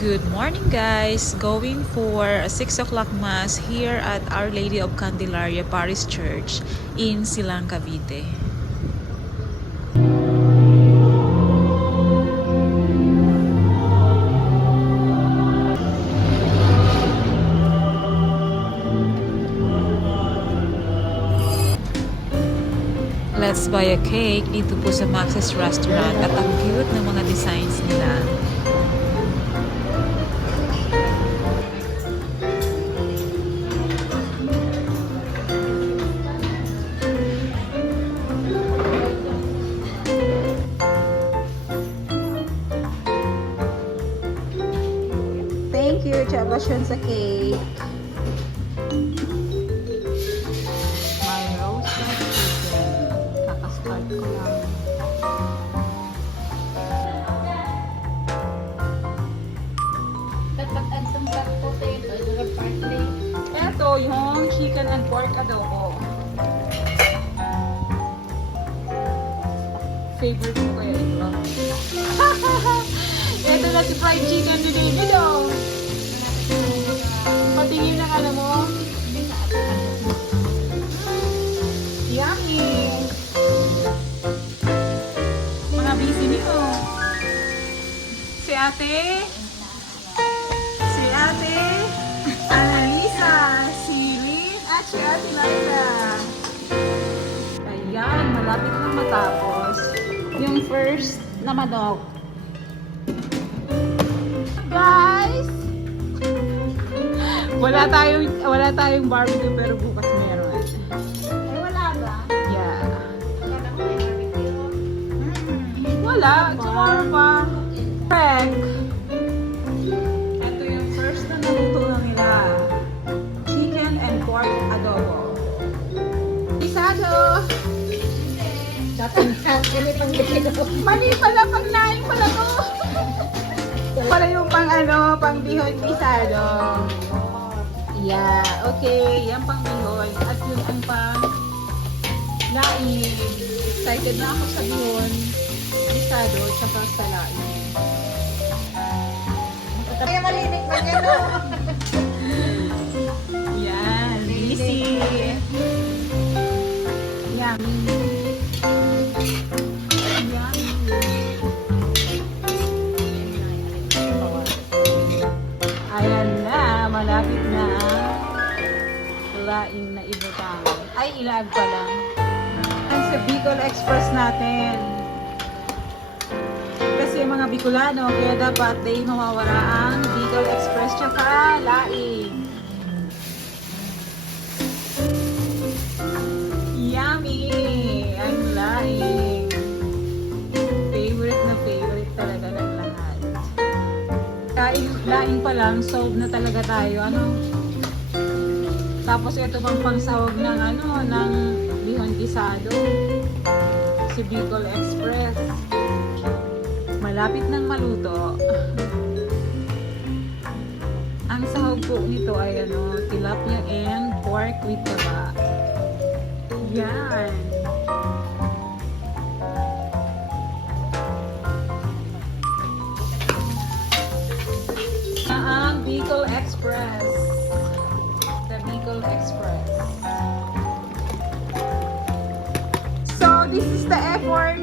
Good morning guys! Going for a 6 o'clock mass here at Our Lady of Candelaria Parish Church in Silang, Cavite. Let's buy a cake dito po sa Max's Restaurant at ang cute ng mga designs nila. Thank you, Chabasyon sa cake. My roasted chicken. Kakastart ko lang. Ito yung chicken and pork adobo. Favorite ko kaya ito. Ito na si fried chicken ni David, oh. Patingin ng alam mo. Yummy! Mga busy nito. Si ate. Si ate. Annalisa. Si Lynn. At si ate Laila. Ayan, malapit na matapos. Yung first na manok. Guys! Wala tayong barbecue pero bukas meron. Ay, wala ba? Yeah. Wala. Tomorrow pa. Correct. Ito yung first na naluto na nila. Chicken and pork adobo. Isado! Mali pala, pagnain pala to. Para yung pang bihon isado. Yeah, okay. Yan pang bihon. At yun ang pang laing. Excited na ako sa bihon isado at saka sa laing. Kaya malinig ba niya, no? Yan, busy. Yummy. Ayan na, malapit na ang laing na ibutang. Ay, ilag pa lang. Ang sa Bicol Express natin. Kasi mga Bicolano, kaya dapat day mawawala ang Bicol Express tsaka laing. Yummy! Ang laing. Favorite na favorite talaga ng lahat. Laing pa lang, solve na talaga tayo. Ano? Tapos ito pang pangsahog ng ng bihon gisado. Si Bicol Express. Malapit nang maluto. Ang sahog po nito ay tilapia and pork with taba. Yan. Ang Bicol Express. The Bicol Express. So, this is the effort,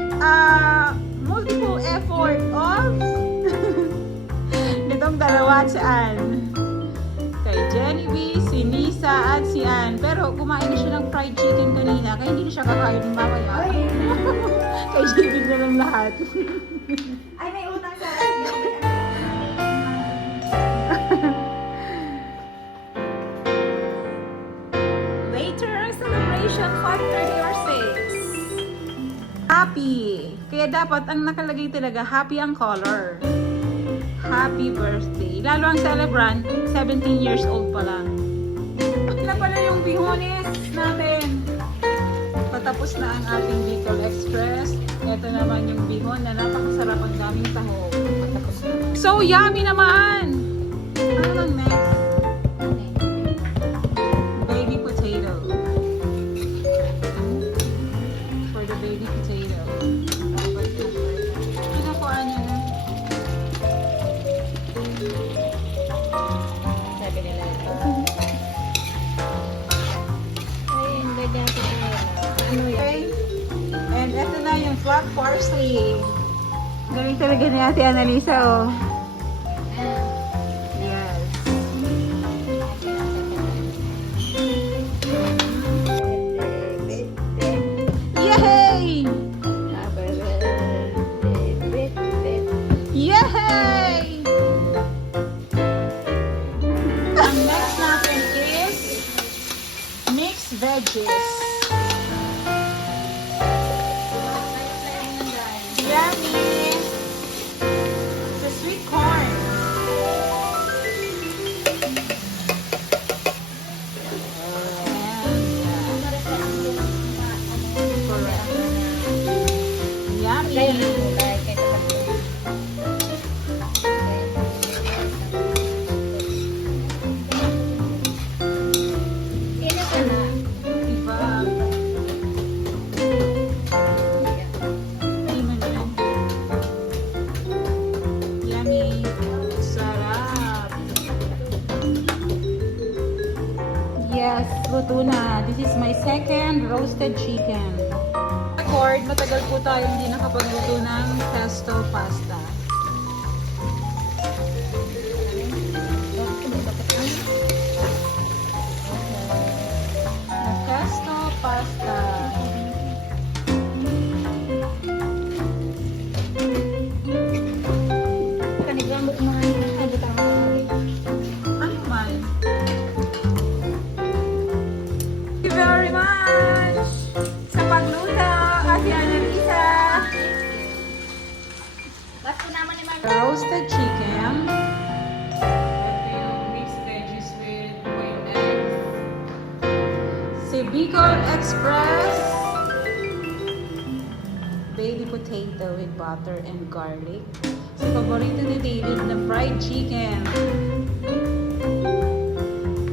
multiple effort of nitong dalawa saan. Kay Jenny B, si Nisa, at si Ann. Pero kumain na siya ng fried chicken kanina, kaya hindi na siya kakain ng mamaya. Kay David na lang lahat. Ay, may utang sa Later, celebration 5:30 or 6. Happy. Kaya dapat ang nakalagay talaga, happy ang color. Happy birthday. Lalo ang celebrant, 17 years old pa lang. Na pala yung bihones natin. Patapos na ang ating Bicol Express. Ito naman yung bihon na napakasarap, ang daming sahog. So yummy naman! Ano lang next? Baby potato. For the baby potato. Pinakuha niya na. black parsley. Galing talaga ni Ate Annalisa, oh. Yes. Yay! Yay! Ang next natin is mixed veggies. Yummy! The sweet corn. Yummy! Diba? Tingnan mo. Yummy! Sarap! Yes, luto na. This is my second roasted chicken. Record, matagal po tayo hindi nakapagluto ng pesto pasta. Pesto pasta. Ano man? Thank you very much sa pagluto, Ate Annalisa. Roasted chicken. Mixed veggies with boiled eggs. Si Bicol Express. Baby potato with butter and garlic. Si paborito ni David na fried chicken.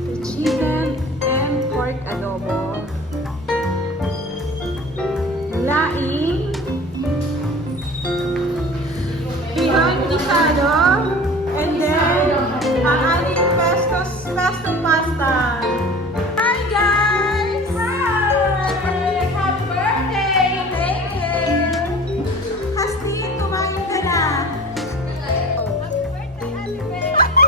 The chicken and pork adobo. Laing. Bihon gisado. And then, ang aling pesto pasta. Hi guys! Hi! Happy birthday! Thank you! Hastin, kumain ka na! Happy birthday, Ate Beth! Thank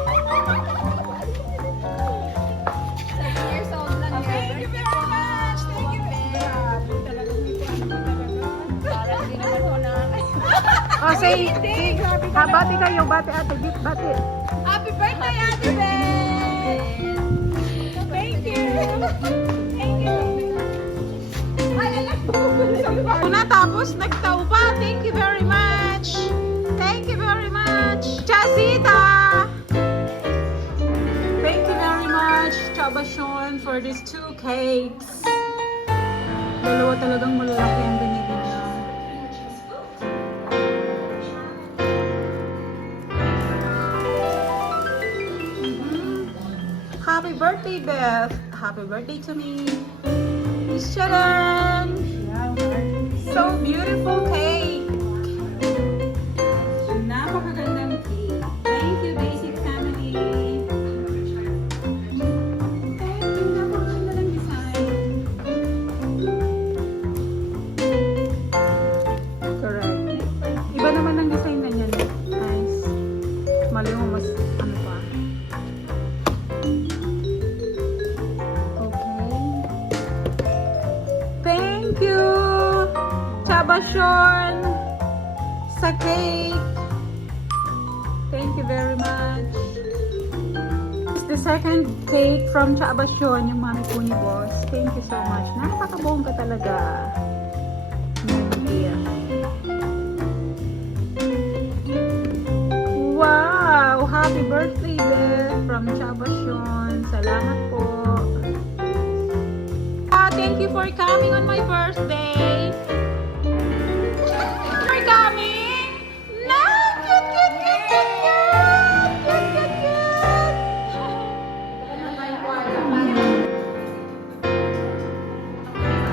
you very much! Thank you Oh, say, bati kayo, bati ate, bati. Happy birthday, Ate Beth! Thank you! Thank you! Ay, anak po! Tapos nagtao pa. Thank you very much! Thank you very much! Chasita! Thank you very much, Chabashon, for these 2 cakes. Dalawa talagang malalaki ang binili niya. Happy birthday, Beth! Happy birthday to me! Sharon! So beautiful cake! Napakagandang cake. Thank you, Basic Family! Thank you, napakaganda ng design. Correct. Iba naman ang design na niyan. Nice. Mali mo mas ano pa. Thank you, Chabashon, sa cake. Thank you very much. It's the second cake from Chabashon, yung mami po ni Boss. Thank you so much. Napakabongga talaga. Wow! Happy birthday, Beth, from Chabashon. Salamat po. Thank you for coming on my birthday. For coming. No, cute, cute, cute, cute, cute, cute, cute, cute.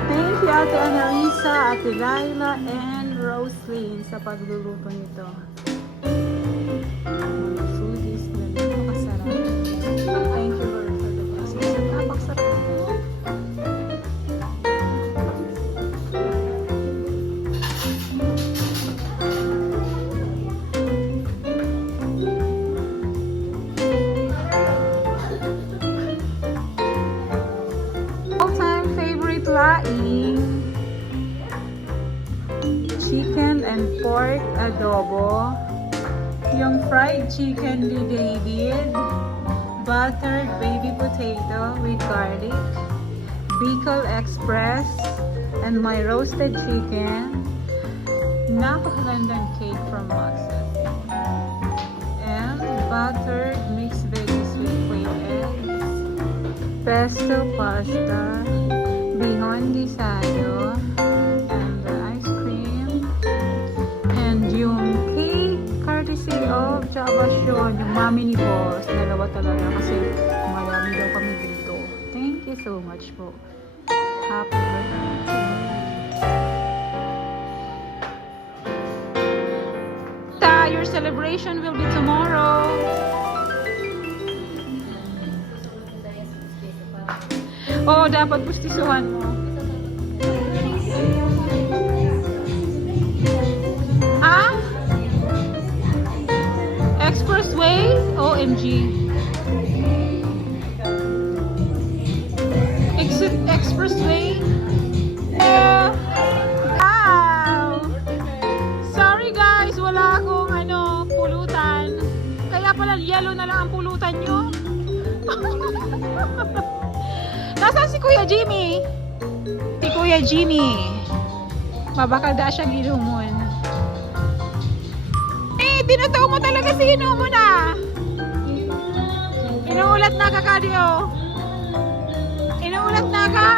Thank you, Ate Annalisa, Ate Laila, and Roslyn sa pagluluto nito. Mga foodies na napakasarap. Thank you for the blessings. Napakasarap ito. fried chicken ni David, buttered baby potato with garlic, Bicol Express, and my roasted chicken. Napakagandang cake from Max's. And buttered mixed veggies with quail eggs, pesto pasta, bihon guisado, and the ice cream, and yung cake courtesy of Chabasyon, yung mami ni boss. Dalawa talaga kasi marami daw kami dito. Thank you so much po. Happy birthday. Your celebration will be tomorrow. Oh, dapat pustisuhan mo. Ah? Expressway? OMG. Exit Expressway? Wow! Sorry guys, wala akong pulutan. Kaya pala yellow na lang ang pulutan nyo. Nasaan si Kuya Jimmy? Si Kuya Jimmy. Mabakal da siya gilumon. Eh, tinataw mo talaga si Inumo na. Inuulat na ka, Kadio. Inuulat na ka.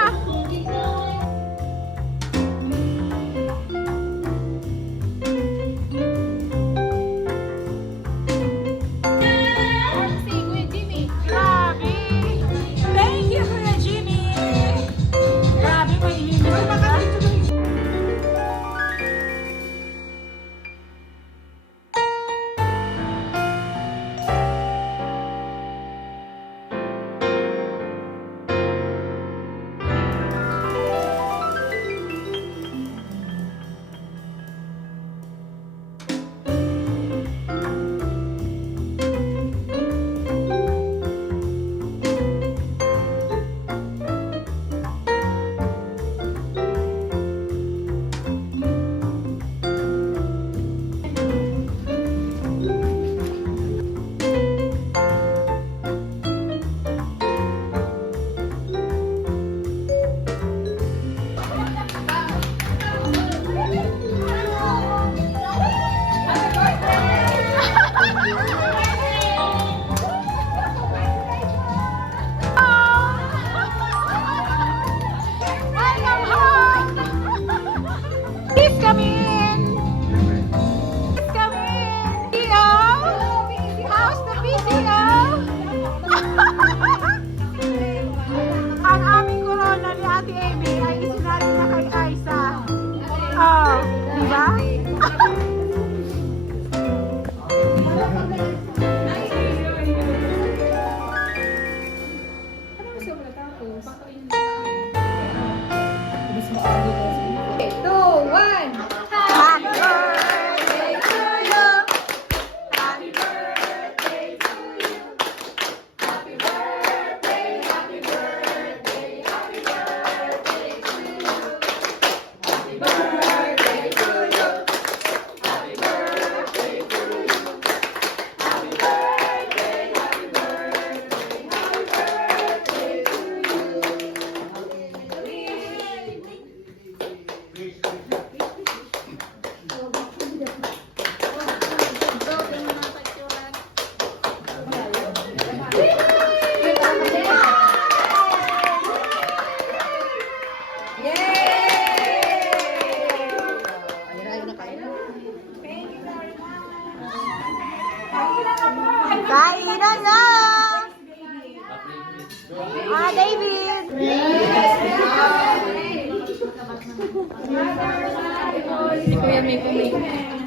Kainan na! Ah, David!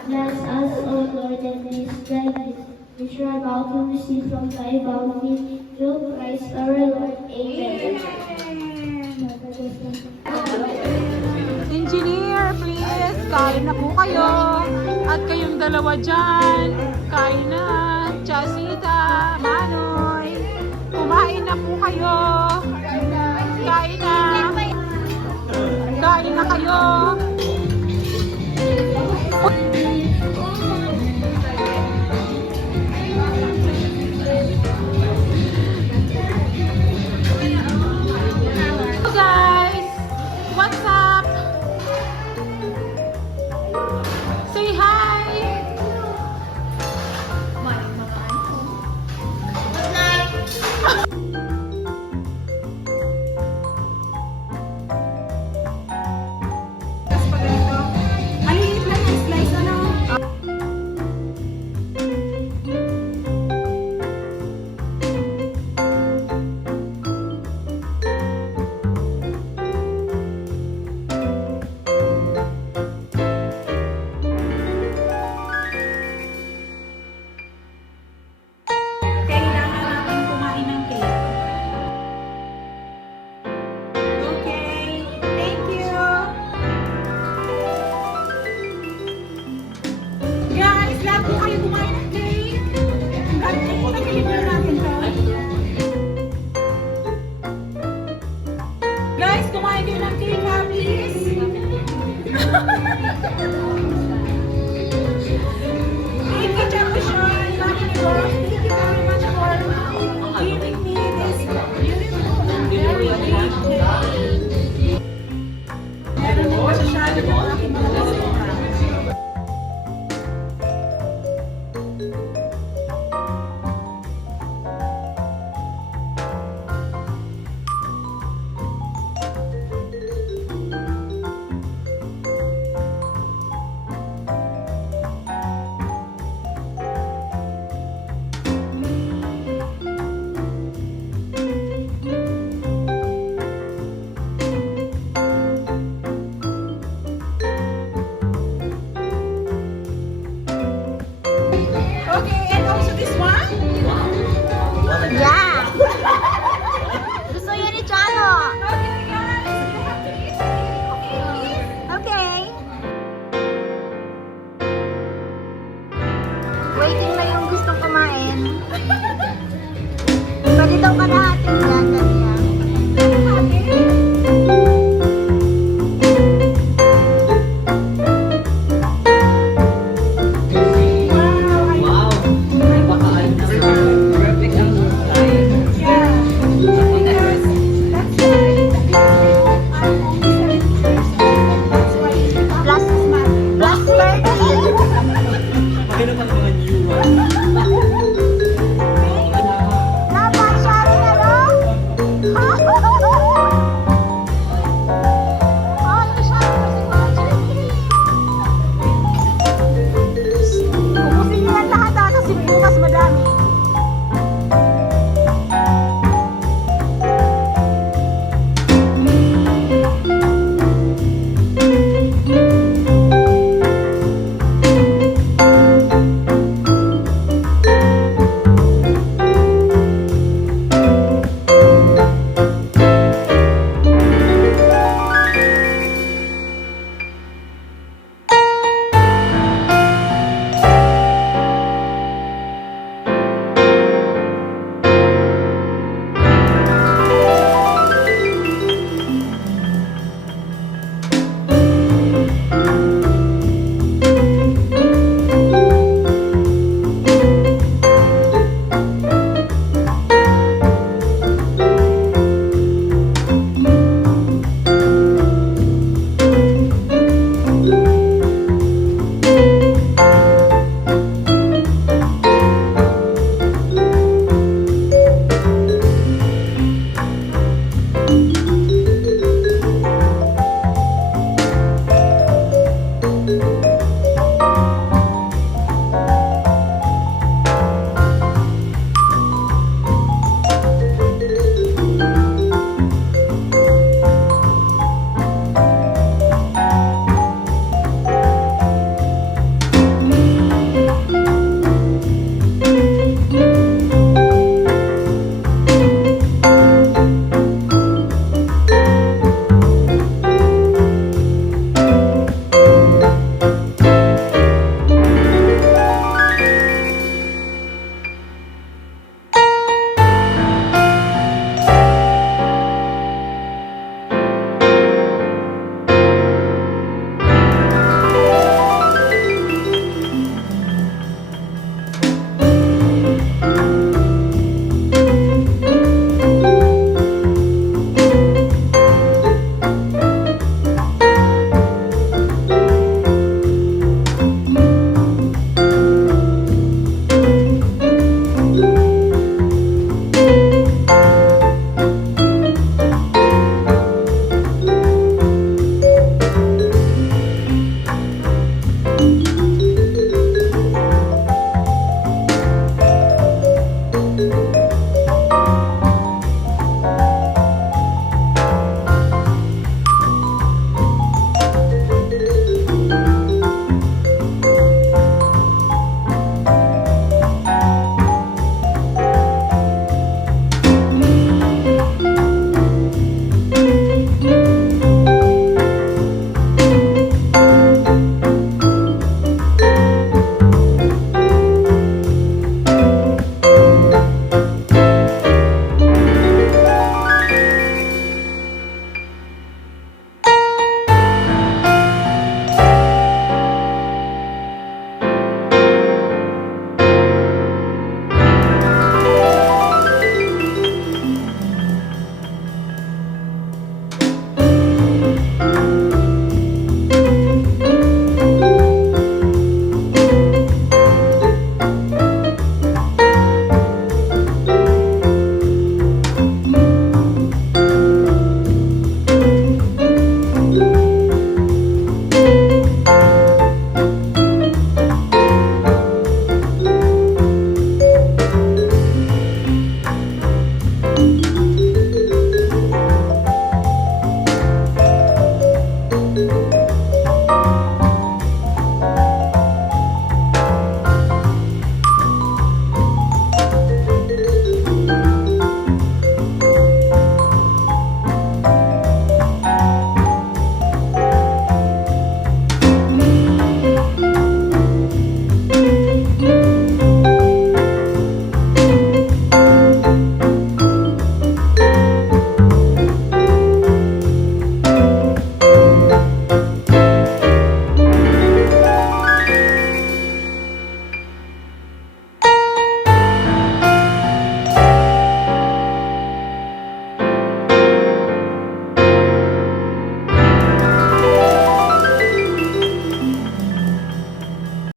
Bless us, O Lord, and may spread which we are about to receive from thy bounty through Christ our Lord. Amen. Engineer, please, kain na po kayo. At kayong dalawa dyan, kain na. Chasita, Manoy, kumain na po kayo. Kain na. Kain na kayo. ka na.